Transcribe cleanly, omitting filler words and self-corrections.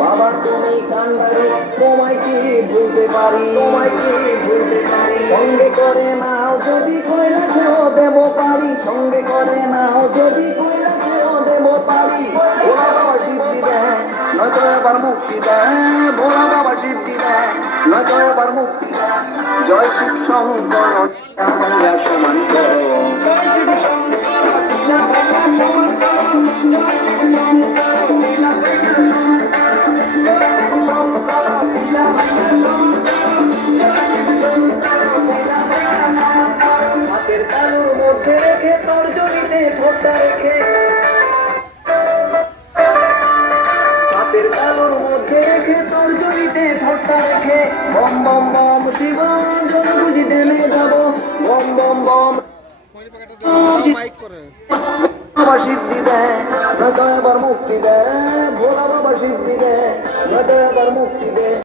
বাবা তুমি কান্ডারি তোমায় কি ভুলতে পারি সঙ্গে করে নাও যদি কইলা খেয়েও দেব পারি সঙ্গে করে নাও যদি কইলা খেয়েও দেব পারি ভোলা বাবা সিদ্ধি দেয় নয়তো এবার মুক্তি দেয় ভোলা বাবা সিদ্ধি দেয় নয়তো এবার মুক্তি দেয় জয় শিব শঙ্কর সমান করো জয় শিব হাতের তালুর মধ্যে রেখে তর্জনীতে ঠোঁটটা রেখে হাতের তালুর মধ্যে রেখে তর্জনীতে ঠোঁটটা রেখে বম বম বম শিবাঞ্জন বুঝি ঢেলে যাব বম বম বম বাবা সিদ্ধি দেয় নয়তো এবার মুক্তি দেয় ভোলা বাবা সিদ্ধি দেয় নয়তো এবার মুক্তি দেয়।